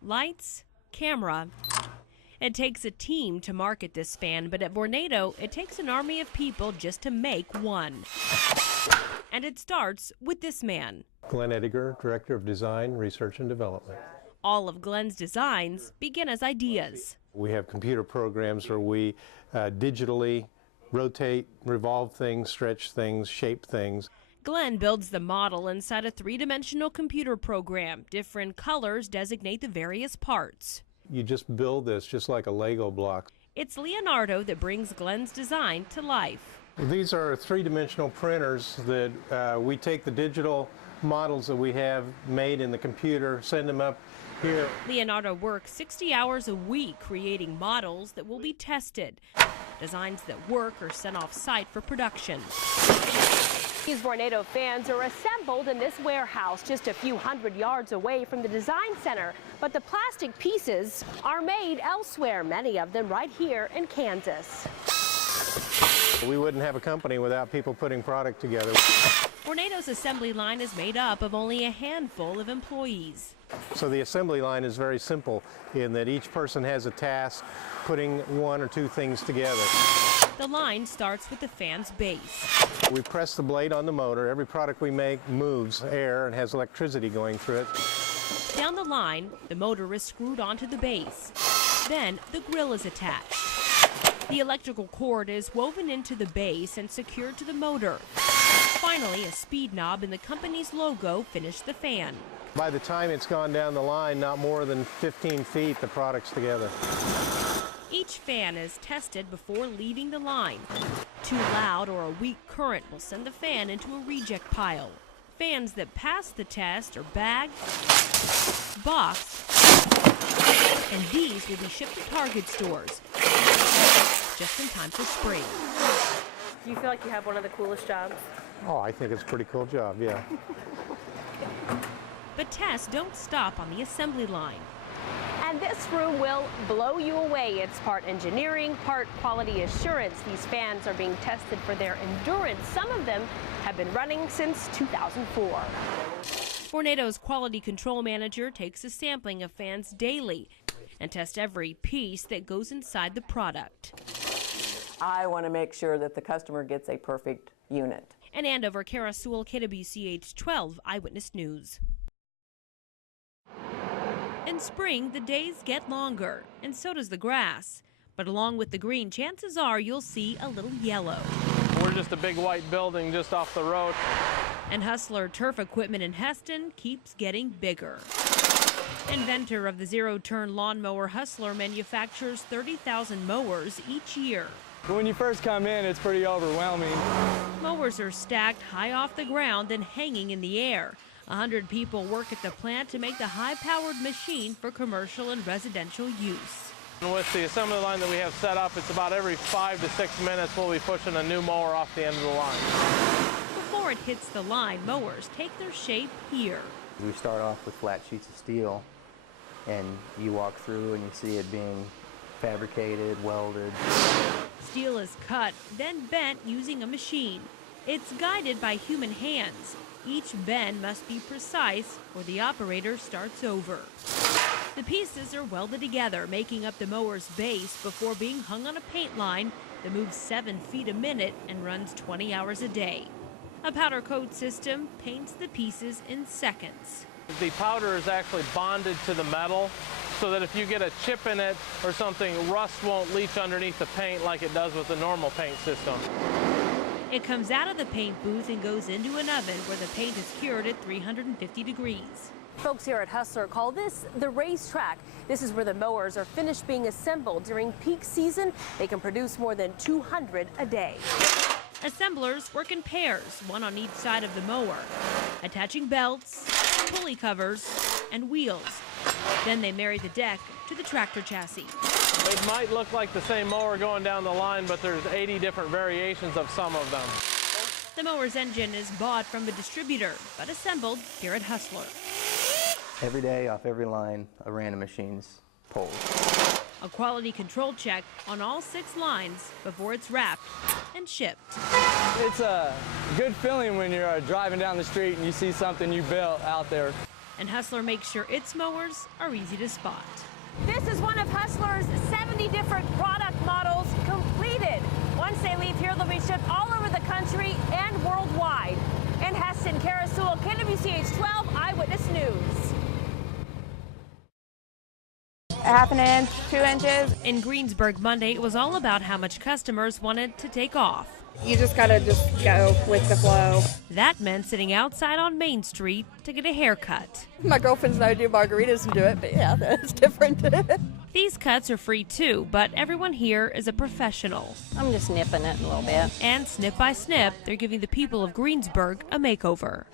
Lights, camera. It takes a team to market this fan, but at Vornado, it takes an army of people just to make one. And it starts with this man. Glenn Ediger, Director of Design, Research and Development. All of Glenn's designs begin as ideas. We have computer programs where we digitally rotate, revolve things, stretch things, shape things. Glenn builds the model inside a three-dimensional computer program. Different colors designate the various parts. You just build this just like a Lego block. It's Leonardo that brings Glenn's design to life. These are three-dimensional printers that we take the digital models that we have made in the computer, send them up here. Leonardo works 60 hours a week creating models that will be tested. Designs that work are sent off-site for production. These Vornado fans are assembled in this warehouse just a few hundred yards away from the design center. But the plastic pieces are made elsewhere, many of them right here in Kansas. We wouldn't have a company without people putting product together. Vornado's assembly line is made up of only a handful of employees. So the assembly line is very simple in that each person has a task putting one or two things together. The line starts with the fan's base. We press the blade on the motor. Every product we make moves air and has electricity going through it. Down the line, the motor is screwed onto the base. Then the grill is attached. The electrical cord is woven into the base and secured to the motor. Finally, a speed knob and the company's logo finish the fan. By the time it's gone down the line, not more than 15 feet, the product's together. Each fan is tested before leaving the line. Too loud or a weak current will send the fan into a reject pile. Fans that pass the test are bagged, boxed, and these will be shipped to Target stores just in time for spring. Do you feel like you have one of the coolest jobs? Oh, I think it's a pretty cool job, yeah. But tests don't stop on the assembly line. And this room will blow you away. It's part engineering, part quality assurance. These fans are being tested for their endurance. Some of them have been running since 2004. Vornado's quality control manager takes a sampling of fans daily and tests every piece that goes inside the product. I want to make sure that the customer gets a perfect unit. In Andover, Kara Sewell, KWCH 12 Eyewitness News. In spring, the days get longer, and so does the grass. But along with the green, chances are you'll see a little yellow. We're just a big white building just off the road. And Hustler Turf Equipment in Heston keeps getting bigger. Inventor of the zero-turn lawnmower, Hustler manufactures 30,000 mowers each year. When you first come in, it's pretty overwhelming. Mowers are stacked high off the ground and hanging in the air. 100 people work at the plant to make the high-powered machine for commercial and residential use. And with the assembly line that we have set up, it's about every 5 to 6 minutes we'll be pushing a new mower off the end of the line. Before it hits the line, mowers take their shape here. We start off with flat sheets of steel, and you walk through and you see it being fabricated, welded. Steel is cut, then bent using a machine. It's guided by human hands. Each bend must be precise or the operator starts over. The pieces are welded together, making up the mower's base before being hung on a paint line that moves 7 feet a minute and runs 20 hours a day. A powder coat system paints the pieces in seconds. The powder is actually bonded to the metal so that if you get a chip in it or something, rust won't leach underneath the paint like it does with the normal paint system. It comes out of the paint booth and goes into an oven where the paint is cured at 350 degrees. Folks here at Hustler call this the racetrack. This is where the mowers are finished being assembled. During peak season, they can produce more than 200 a day. Assemblers work in pairs, one on each side of the mower, attaching belts, pulley covers, and wheels. Then they marry the deck to the tractor chassis. It might look like the same mower going down the line, but there's 80 different variations of some of them. The mower's engine is bought from a distributor, but assembled here at Hustler. Every day off every line, a random machine's pulled. A quality control check on all 6 lines before it's wrapped and shipped. It's a good feeling when you're driving down the street and you see something you built out there. And Hustler makes sure its mowers are easy to spot. This is one of Hustler's 70 different product models completed. Once they leave here, they'll be shipped all over the country and worldwide. In Heston, Kara Sewell, KWCH 12 Eyewitness News. Half an inch, 2 inches. In Greensburg Monday, it was all about how much customers wanted to take off. You just gotta go with the flow. That meant sitting outside on Main Street to get a haircut. My girlfriends and I do margaritas and do it, but yeah, that's different. These cuts are free too, but everyone here is a professional. I'm just nipping it a little bit. And snip by snip, they're giving the people of Greensburg a makeover.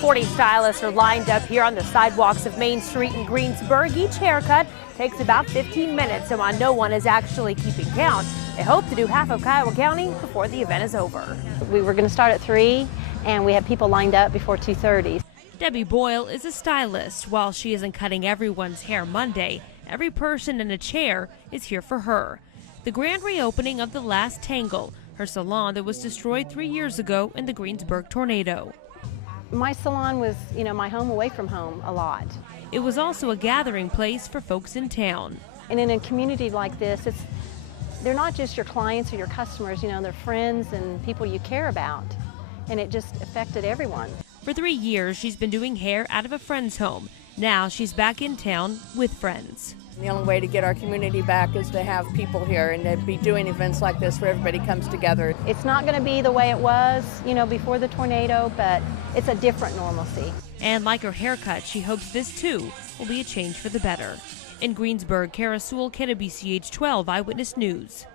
40 stylists are lined up here on the sidewalks of Main Street in Greensburg. Each haircut takes about 15 minutes, so while no one is actually keeping count, they hope to do half of Kiowa County before the event is over. We were going to start at 3, and we had people lined up before 2:30. Debbie Boyle is a stylist. While she isn't cutting everyone's hair Monday, every person in a chair is here for her. The grand reopening of the Last Tangle, her salon that was destroyed 3 years ago in the Greensburg tornado. My salon was, my home away from home a lot. It was also a gathering place for folks in town. And in a community like this, they're not just your clients or your customers, they're friends and people you care about. And it just affected everyone. For 3 years, she's been doing hair out of a friend's home. Now she's back in town with friends. The only way to get our community back is to have people here and to be doing events like this where everybody comes together. It's not going to be the way it was, before the tornado, but it's a different normalcy. And like her haircut, she hopes this too will be a change for the better. In Greensburg, Kara Sewell, KWCH 12 Eyewitness News.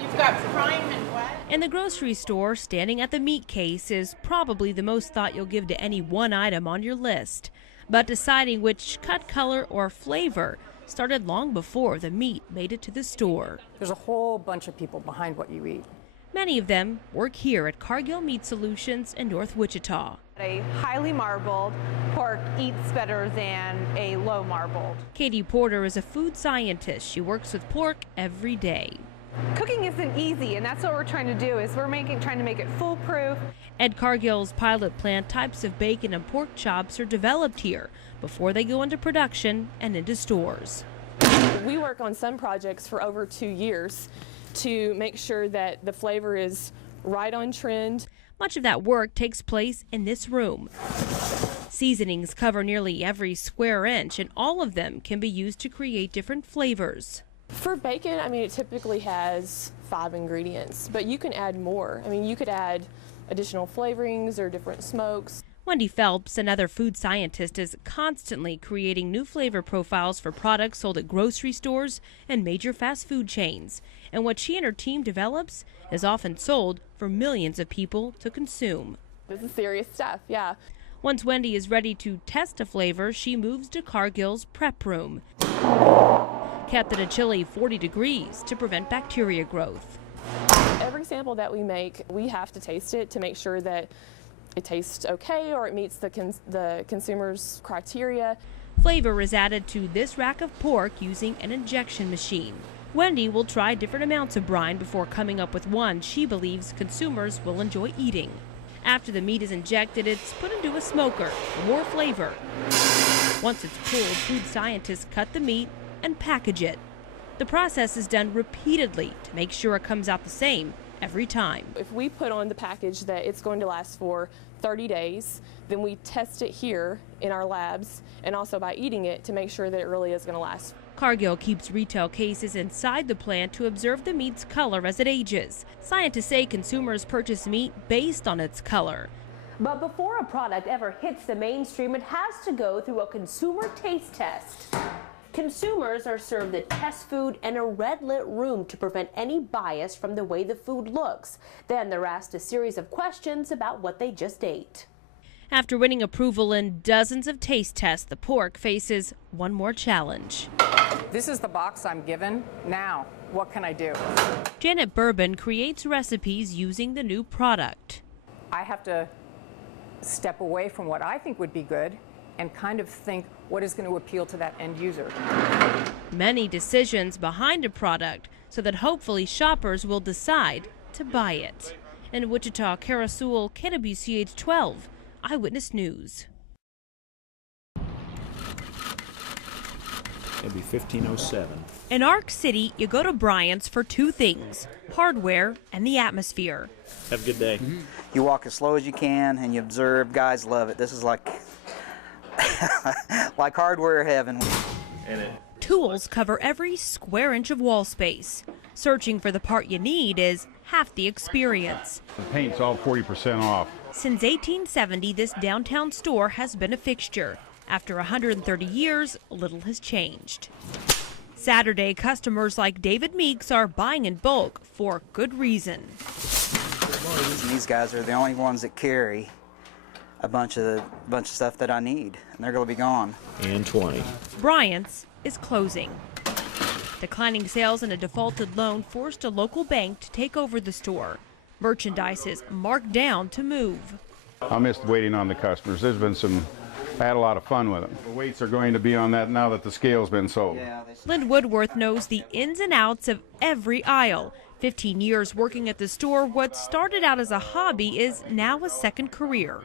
You've got prime and wet. In the grocery store, standing at the meat case is probably the most thought you'll give to any one item on your list. But deciding which cut, color, or flavor started long before the meat made it to the store. There's a whole bunch of people behind what you eat. Many of them work here at Cargill Meat Solutions in North Wichita. A highly marbled pork eats better than a low marbled. Katie Porter is a food scientist. She works with pork every day. Cooking isn't easy, and that's what we're trying to do, is we're trying to make it foolproof. At Cargill's pilot plant, types of bacon and pork chops are developed here before they go into production and into stores. We work on some projects for over 2 years to make sure that the flavor is right on trend. Much of that work takes place in this room. Seasonings cover nearly every square inch, and all of them can be used to create different flavors. For bacon, it typically has 5 ingredients, but you can add more. You could add additional flavorings or different smokes. Wendy Phelps, another food scientist, is constantly creating new flavor profiles for products sold at grocery stores and major fast food chains. And what she and her team develops is often sold for millions of people to consume. This is serious stuff, yeah. Once Wendy is ready to test a flavor, she moves to Cargill's prep room, kept at a chilly 40 degrees to prevent bacteria growth. Every sample that we make, we have to taste it to make sure that it tastes okay or it meets the consumer's criteria. Flavor is added to this rack of pork using an injection machine. Wendy will try different amounts of brine before coming up with one she believes consumers will enjoy eating. After the meat is injected, it's put into a smoker for more flavor. Once it's cooled, food scientists cut the meat and package it. The process is done repeatedly to make sure it comes out the same every time. If we put on the package that it's going to last for 30 days, then we test it here in our labs and also by eating it to make sure that it really is going to last. Cargill keeps retail cases inside the plant to observe the meat's color as it ages. Scientists say consumers purchase meat based on its color. But before a product ever hits the mainstream, it has to go through a consumer taste test. Consumers are served the test food in a red-lit room to prevent any bias from the way the food looks. Then they're asked a series of questions about what they just ate. After winning approval in dozens of taste tests, the pork faces one more challenge. This is the box I'm given. Now, what can I do? Janet Bourbon creates recipes using the new product. I have to step away from what I think would be good and kind of think what is going to appeal to that end user. Many decisions behind a product so that hopefully shoppers will decide to buy it. In Wichita, Kara Sewell, KWCH 12 Eyewitness News. It'd be 1507. In Ark City, you go to Bryant's for two things: hardware and the atmosphere. Have a good day. You walk as slow as you can and you observe. Guys love it. This is like like hardware heaven. Tools cover every square inch of wall space. Searching for the part you need is half the experience. The paint's all 40% off. Since 1870, this downtown store has been a fixture. After 130 years, little has changed. Saturday, customers like David Meeks are buying in bulk for good reason. These guys are the only ones that carry a bunch of stuff that I need, and they're going to be gone. And 20. Bryant's is closing. Declining sales and a defaulted loan forced a local bank to take over the store. Merchandise is marked down to move. I missed waiting on the customers. I had a lot of fun with them. The weights are going to be on that now that the scale's been sold. Lynn Woodworth knows the ins and outs of every aisle. 15 years working at the store, what started out as a hobby is now a second career.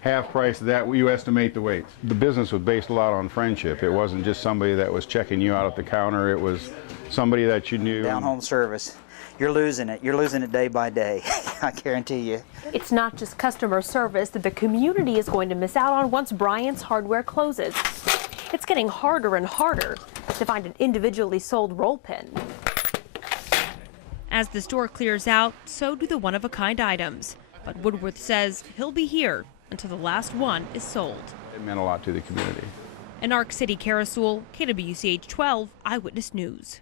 Half price of that, you estimate the weights. The business was based a lot on friendship. It wasn't just somebody that was checking you out at the counter. It was somebody that you knew. Down-home service. You're losing it. You're losing it day by day. I guarantee you. It's not just customer service that the community is going to miss out on once Bryant's Hardware closes. It's getting harder and harder to find an individually sold roll pin. As the store clears out, so do the one-of-a-kind items. But Woodworth says he'll be here until the last one is sold. It meant a lot to the community. In Ark City, Kara Sewell, KWCH 12 Eyewitness News.